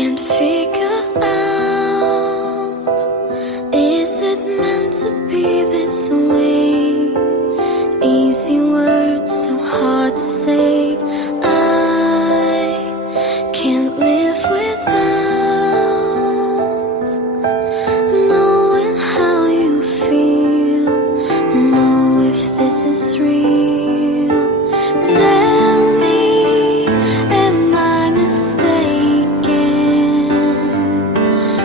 can't figure out, is it meant to be this way? Easy words, so hard to say. I can't live without knowing how you feel, know if this is real. Tell me, am I mistaken?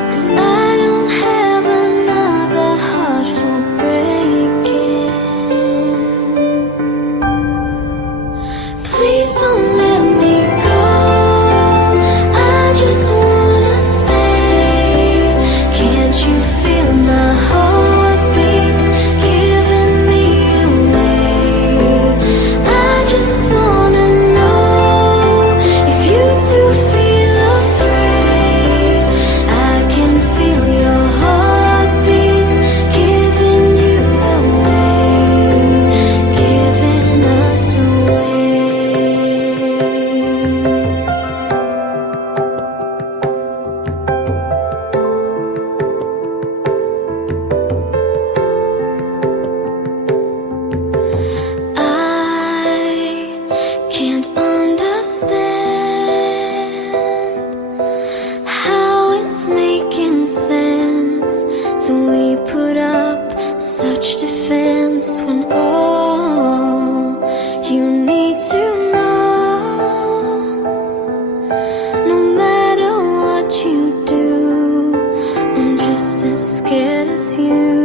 'Cause I don't have another heart for breaking. Please don't let me go, I just wanna stay. Can't you feel my heartbeats giving me away? I just wanna know if you too feel afraid. I can feel your heartbeats giving you away, giving us away. I can't understand how it's making sense that we put up such defense when all you need to know, no matter what you do, I'm just as scared as you.